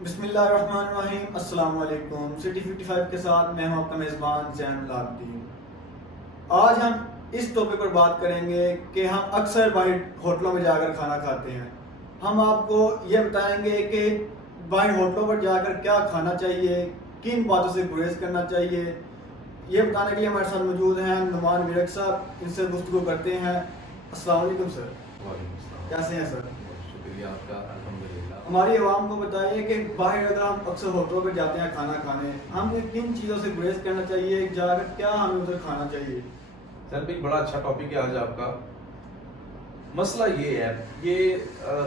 بسم اللہ الرحمن الرحیم، السلام علیکم۔ سٹی 55 کے ساتھ میں ہوں آپ کا میزبان زین العابدین۔ آج ہم اس ٹاپک پر بات کریں گے کہ ہم اکثر باہر ہوٹلوں میں جا کر کھانا کھاتے ہیں۔ ہم آپ کو یہ بتائیں گے کہ باہر ہوٹلوں پر جا کر کیا کھانا چاہیے، کن باتوں سے گریز کرنا چاہیے۔ یہ بتانے کے لیے ہمارے ساتھ موجود ہیں نعمان میرک صاحب، ان سے گفتگو کرتے ہیں۔ السلام علیکم سر۔ وعلیکم السلام۔ کیسے ہیں سر؟ شکریہ آپ کا، الحمدللہ۔ ہماری عوام کو بتائیے کہ باہر اگر ہم اکثر ہوٹلوں پہ جاتے ہیں کھانا کھانے، ہمیں کن چیزوں سے گریز کرنا چاہیے، جا کر کیا ہمیں ادھر کھانا چاہیے؟ سر بھائی بڑا اچھا ٹاپک ہے آج آپ کا۔ مسئلہ یہ ہے، یہ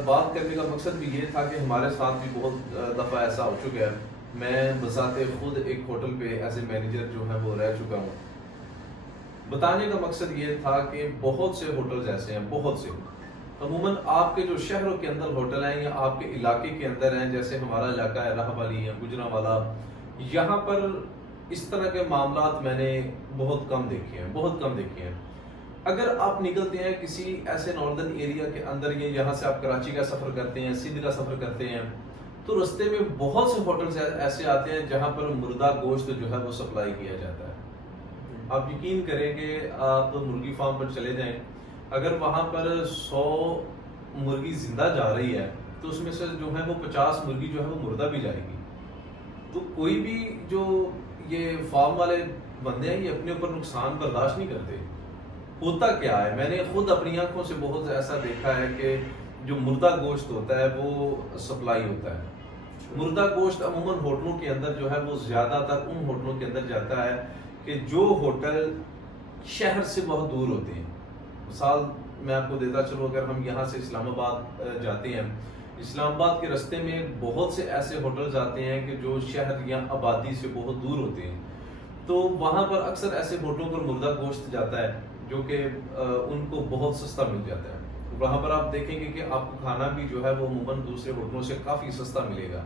بات کرنے کا مقصد بھی یہ تھا کہ ہمارے ساتھ بھی بہت دفعہ ایسا ہو چکا ہے۔ میں بذات خود ایک ہوٹل پہ ایز اے مینیجر جو ہے وہ رہ چکا ہوں۔ بتانے کا مقصد یہ تھا کہ بہت سے ہوٹلز ایسے ہیں، بہت سے عموماً آپ کے جو شہروں کے اندر ہوٹل ہیں یا آپ کے علاقے کے اندر ہیں، جیسے ہمارا علاقہ ہے راہ والی یا گجرانوالہ، یہاں پر اس طرح کے معاملات میں نے بہت کم دیکھے ہیں، بہت کم دیکھے ہیں۔ اگر آپ نکلتے ہیں کسی ایسے ناردرن ایریا کے اندر، یہ یہاں سے آپ کراچی کا سفر کرتے ہیں، سندھ کا سفر کرتے ہیں، تو رستے میں بہت سے ہوٹلز ایسے آتے ہیں جہاں پر مردہ گوشت جو ہے وہ سپلائی کیا جاتا ہے۔ آپ یقین کریں کہ آپ مرغی فارم پر چلے جائیں، اگر وہاں پر 100 مرغی زندہ جا رہی ہے تو اس میں سے جو ہے وہ 50 مرغی جو ہے وہ مردہ بھی جائے گی۔ تو کوئی بھی جو یہ فارم والے بندے ہیں یہ اپنے اوپر نقصان برداشت نہیں کرتے۔ ہوتا کیا ہے، میں نے خود اپنی آنکھوں سے بہت ایسا دیکھا ہے کہ جو مردہ گوشت ہوتا ہے وہ سپلائی ہوتا ہے۔ مردہ گوشت عموماً ہوٹلوں کے اندر جو ہے وہ زیادہ تر ان ہوٹلوں کے اندر جاتا ہے کہ جو ہوٹل شہر سے بہت دور ہوتے ہیں۔ مثال میں آپ کو دیتا چلوں، اگر ہم یہاں سے اسلام آباد جاتے ہیں، اسلام آباد کے رستے میں بہت سے ایسے ہوٹلز آتے ہیں کہ جو شہر یا آبادی سے بہت دور ہوتے ہیں، تو وہاں پر اکثر ایسے ہوٹلوں پر مردہ گوشت جاتا ہے جو کہ ان کو بہت سستا مل جاتا ہے۔ وہاں پر آپ دیکھیں گے کہ آپ کو کھانا بھی جو ہے وہ عموماً دوسرے ہوٹلوں سے کافی سستا ملے گا۔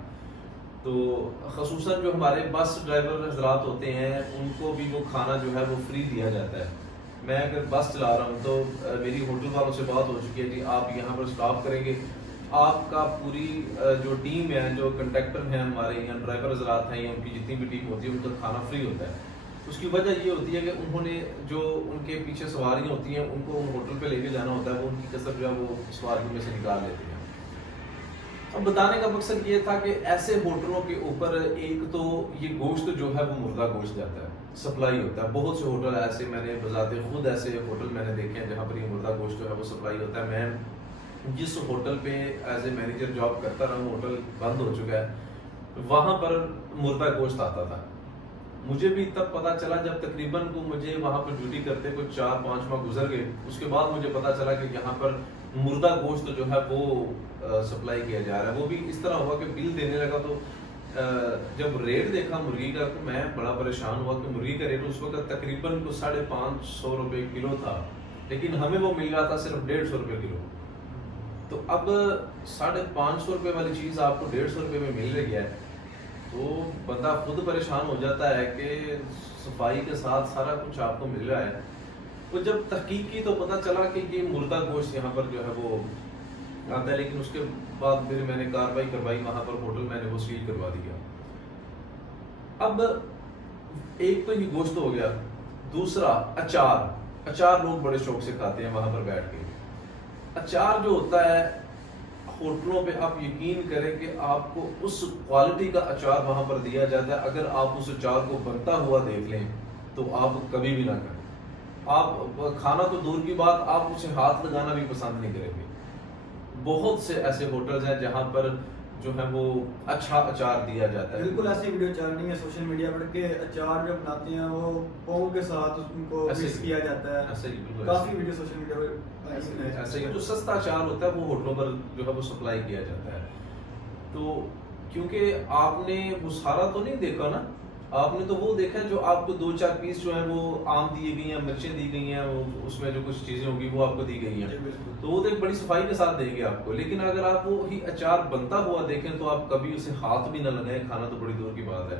تو خصوصاً جو ہمارے بس ڈرائیور حضرات ہوتے ہیں ان کو بھی وہ کھانا جو ہے وہ فری دیا جاتا ہے۔ میں اگر بس چلا رہا ہوں تو میری ہوٹل والوں سے بات ہو چکی ہے، جی آپ یہاں پر سٹاپ کریں گے، آپ کا پوری جو ٹیم ہے، جو کنڈکٹر ہیں ہمارے یا ڈرائیور حضرات ہیں یا ان کی جتنی بھی ٹیم ہوتی ہے ان کا کھانا فری ہوتا ہے۔ اس کی وجہ یہ ہوتی ہے کہ انہوں نے جو ان کے پیچھے سواریاں ہوتی ہیں ان کو ان ہوٹل پہ لے کے جانا ہوتا ہے، وہ ان کی کسر جو ہے وہ سواریوں میں سے نکال لیتے ہیں۔ اب بتانے کا مقصد یہ تھا کہ ایسے ہوٹلوں کے اوپر ایک تو یہ گوشت جو ہے وہ مردہ گوشت جاتا ہے، سپلائی ہوتا ہے۔ بہت سے ہوٹل ایسے میں نے بذات خود ایسے ہوٹل میں نے دیکھے ہیں جہاں پر یہ مردہ گوشت جو ہے وہ سپلائی ہوتا ہے۔ میں جس ہوٹل پہ ایز اے مینیجر جاب کرتا رہا ہوں، ہوٹل بند ہو چکا ہے، وہاں پر مردہ گوشت آتا تھا۔ مجھے بھی تب پتا چلا جب تقریباً کو مجھے وہاں پر ڈیوٹی کرتے کچھ 4-5 ماہ گزر گئے، اس کے بعد مجھے پتا چلا کہ یہاں پر مردہ گوشت جو ہے وہ سپلائی کیا جا رہا ہے۔ وہ بھی اس طرح ہوا کہ بل دینے لگا تو جب ریٹ دیکھا مرغی کا تو میں بڑا پریشان ہوا کہ مرغی کا ریٹ اس وقت تقریباً کو 550 روپے کلو تھا، لیکن ہمیں وہ مل رہا تھا صرف 150 روپے کلو۔ تو اب 550 روپے والی چیز آپ کو 150 روپے میں مل رہی ہے تو بندہ خود پریشان ہو جاتا ہے کہ صفائی کے ساتھ سارا کچھ آپ کو مل رہا ہے۔ تو جب تحقیق کی تو پتہ چلا کہ یہ مردہ گوشت یہاں پر جو ہے وہ آتا ہے، لیکن اس کے بعد پھر میں نے کارروائی کروائی، وہاں پر ہوٹل میں نے وہ سیل کروا دیا۔ اب ایک تو یہ گوشت ہو گیا، دوسرا اچار لوگ بڑے شوق سے کھاتے ہیں وہاں پر بیٹھ کے۔ اچار جو ہوتا ہے ہوٹلوں پہ آپ یقین کریں کہ آپ کو اس کوالٹی کا اچار وہاں پر دیا جاتا ہے، اگر آپ اس اچار کو بنتا ہوا دیکھ لیں تو آپ کبھی بھی نہ کریں۔ آپ کھانا تو دور کی بات، آپ اسے ہاتھ لگانا بھی پسند نہیں کریں گے۔ بہت سے ایسے ہوٹلز ہیں جہاں پر جو ہے وہ اچھا اچار دیا جاتا ہے۔ بالکل ایسی ویڈیو چل رہی ہے سوشل میڈیا پر کہ اچار جو بناتے ہیں وہ پاؤں کے ساتھ ان کو مکس کیا جاتا ہے۔ ایسے ہی بالکل کافی ویڈیو سوشل میڈیا پر ایسے ہی جو سستا اچار ہوتا ہے وہ ہوٹلوں پر جو ہے وہ سپلائی کیا جاتا ہے۔ تو کیونکہ آپ نے وہ سارا تو نہیں دیکھا نا، آپ نے تو وہ دیکھا جو آپ کو 2-4 پیس جو ہیں وہ آم دیے گئی ہیں، مرچیں دی گئی ہیں، اس میں جو کچھ چیزیں ہوگی وہ آپ کو دی گئی ہیں، تو وہ تو ایک بڑی صفائی کے ساتھ دیں گے آپ کو۔ لیکن اگر آپ وہی اچار بنتا ہوا دیکھیں تو آپ کبھی اسے ہاتھ بھی نہ لگائیں، کھانا تو بڑی دور کی بات ہے۔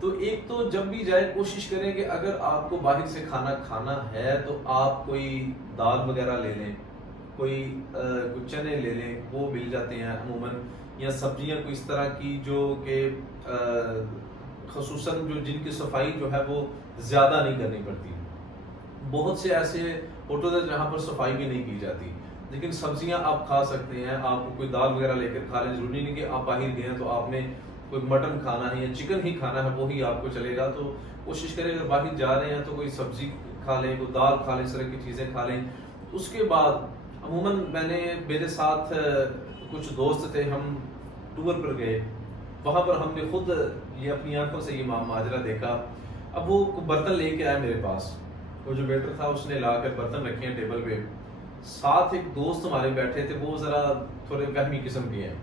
تو ایک تو جب بھی جائے کوشش کریں کہ اگر آپ کو باہر سے کھانا کھانا ہے تو آپ کوئی دال وغیرہ لے لیں، کوئی چنے لے لیں، وہ مل جاتے ہیں عموماً۔ یا سبزیاں کوئی اس طرح کی جو کہ خصوصاً جو جن کی صفائی جو ہے وہ زیادہ نہیں کرنی پڑتی. بہت سے ایسے ہوٹل ہیں جہاں پر صفائی بھی نہیں کی جاتی، لیکن سبزیاں آپ کھا سکتے ہیں. آپ کو کوئی دال وغیرہ لے کر کھا لیں، ضروری نہیں کہ آپ باہر گئے ہیں تو آپ نے کوئی مٹن کھانا ہے یا چکن ہی کھانا ہے وہی آپ کو چلے گا. تو کوشش کریں اگر باہر جا رہے ہیں تو کوئی سبزی کھا لیں، کوئی دال کھا لیں، اس طرح کی چیزیں کھا لیں. اس کے بعد عموماً میرے ساتھ کچھ دوست تھے، ہم ٹور پر گئے، وہاں پر ہم نے خود یہ اپنی آنکھوں سے یہ ماجرا دیکھا. اب وہ برتن لے کے آئے میرے پاس، وہ جو ویٹر تھا اس نے لا کر برتن رکھے ہیں ٹیبل پہ. ساتھ ایک دوست ہمارے بیٹھے تھے، وہ ذرا تھوڑے وہمی قسم کے ہیں.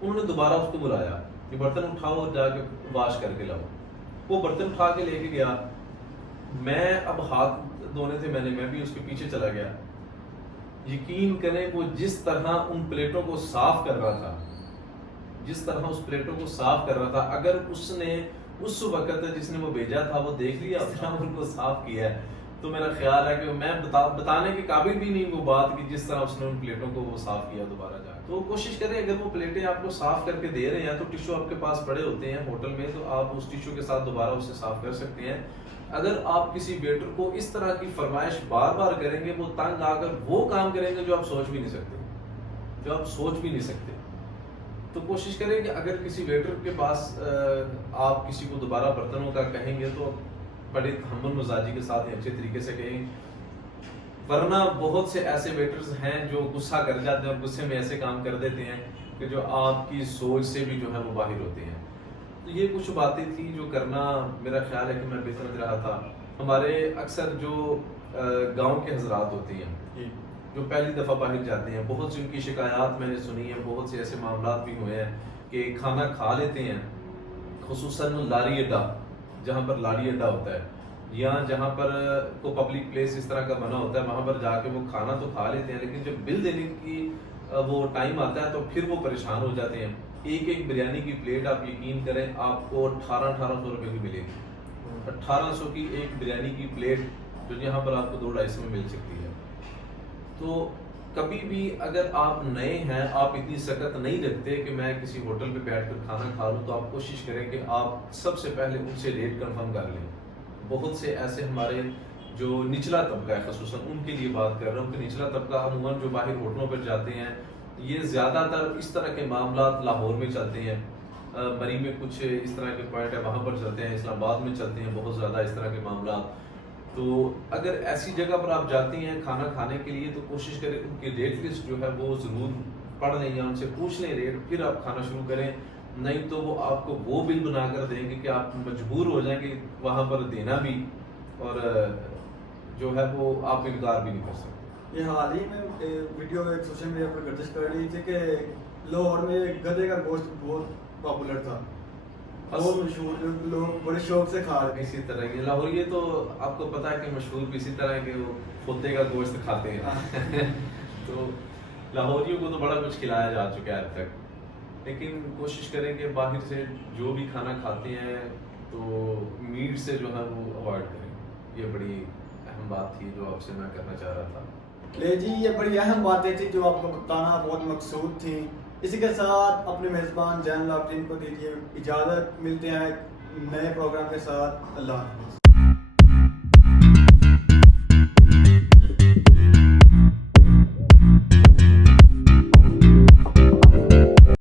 انہوں نے دوبارہ اس کو بلایا کہ برتن اٹھاؤ اور جا کے واش کر کے لاؤ. وہ برتن اٹھا کے لے کے گیا. میں اب ہاتھ دھونے تھے، میں بھی اس کے پیچھے چلا گیا. یقین کریں وہ جس طرح ان پلیٹوں کو صاف کر رہا تھا، جس طرح اس پلیٹوں کو صاف کر رہا تھا، اگر اس نے اس وقت جس نے وہ بھیجا تھا وہ دیکھ لیا اس طرح ان کو صاف کیا ہے، تو میرا خیال ہے کہ میں بتانے کے قابل بھی نہیں وہ بات کہ جس طرح اس نے ان پلیٹوں کو وہ صاف کیا دوبارہ جا. تو کوشش کریں اگر وہ پلیٹیں آپ کو صاف کر کے دے رہے ہیں تو ٹشو آپ کے پاس پڑے ہوتے ہیں ہوٹل میں، تو آپ اس ٹشو کے ساتھ دوبارہ اسے صاف کر سکتے ہیں. اگر آپ کسی ویٹر کو اس طرح کی فرمائش بار بار کریں گے، وہ تنگ آ کر وہ کام کریں گے جو آپ سوچ بھی نہیں سکتے. تو کوشش کریں کہ اگر کسی ویٹر کے پاس آپ کسی کو دوبارہ برتنوں کا کہیں گے تو بڑے تحمل مزاجی کے ساتھ اچھے طریقے سے کہیں، ورنہ بہت سے ایسے ویٹرز ہیں جو غصہ کر جاتے ہیں اور غصے میں ایسے کام کر دیتے ہیں کہ جو آپ کی سوچ سے بھی جو ہے وہ باہر ہوتے ہیں. تو یہ کچھ باتیں تھیں جو کرنا میرا خیال ہے کہ میں بہتر رہا تھا. ہمارے اکثر جو گاؤں کے حضرات ہوتے ہیں جو پہلی دفعہ باہر جاتے ہیں، بہت سی ان کی شکایات میں نے سنی ہیں، بہت سے ایسے معاملات بھی ہوئے ہیں کہ کھانا کھا لیتے ہیں، خصوصاً لاری اڈا، جہاں پر لاری اڈا ہوتا ہے یا جہاں پر کو پبلک پلیس اس طرح کا بنا ہوتا ہے، وہاں پر جا کے وہ کھانا تو کھا لیتے ہیں، لیکن جب بل دینے کی وہ ٹائم آتا ہے تو پھر وہ پریشان ہو جاتے ہیں. ایک بریانی کی پلیٹ آپ یقین کریں آپ کو 1800 روپے کی ملے گی. 1800 کی ایک بریانی کی پلیٹ جو یہاں پر آپ کو 200-250 میں مل سکتی ہے. تو کبھی بھی اگر آپ نئے ہیں، آپ اتنی سکت نہیں رکھتے کہ میں کسی ہوٹل پہ بیٹھ کر کھانا کھا لوں، تو آپ کوشش کریں کہ آپ سب سے پہلے ان سے ریٹ کنفرم کر لیں. بہت سے ایسے ہمارے جو نچلا طبقہ ہے، خصوصاً ان کے لیے بات کر رہا ہوں کہ نچلا طبقہ عموماً جو باہر ہوٹلوں پر جاتے ہیں، یہ زیادہ تر اس طرح کے معاملات لاہور میں چلتے ہیں، مری میں کچھ اس طرح کے پوائنٹ ہے وہاں پر چلتے ہیں، اسلام آباد میں چلتے ہیں بہت زیادہ اس طرح کے معاملات. تو اگر ایسی جگہ پر آپ جاتے ہیں کھانا کھانے کے لیے تو کوشش کریں ان کی ریٹ لسٹ جو ہے وہ ضرور پڑھ لیں یا ان سے پوچھ لیں ریٹ، پھر آپ کھانا شروع کریں. نہیں تو وہ آپ کو وہ بل بنا کر دیں گے کہ آپ مجبور ہو جائیں کہ وہاں پر دینا بھی، اور جو ہے وہ آپ اقدار بھی نہیں کر سکتے. یہ حال ہی میں ویڈیو ایک سوشل میڈیا پر گردش کر رہی تھی کہ لاہور میں گدھے کا گوشت بہت پاپولر تھا، بہت مشہور، لوگ بڑے شوق سے کھا رہے. اسی طرح یہ لاہور، یہ تو آپ کو پتا ہے کہ مشہور بھی اسی طرح ہے کہ وہ کھوتے کا گوشت کھاتے ہیں. تو لاہوریوں کو تو بڑا کچھ کھلایا جا چکا ہے اب تک، لیکن کوشش کریں کہ باہر سے جو بھی کھانا کھاتے ہیں تو میٹ سے جو ہے وہ اوائڈ کریں. یہ بڑی اہم بات تھی جو آپ سے میں کرنا چاہ رہا تھا. لے جی، یہ بڑی اہم باتیں تھیں جو آپ کو بتانا بہت مقصود تھیں. اسی کے ساتھ اپنے میزبان زین العابدین کو دیجیے اجازت، ملتے ہیں نئے پروگرام کے ساتھ. اللہ حافظ.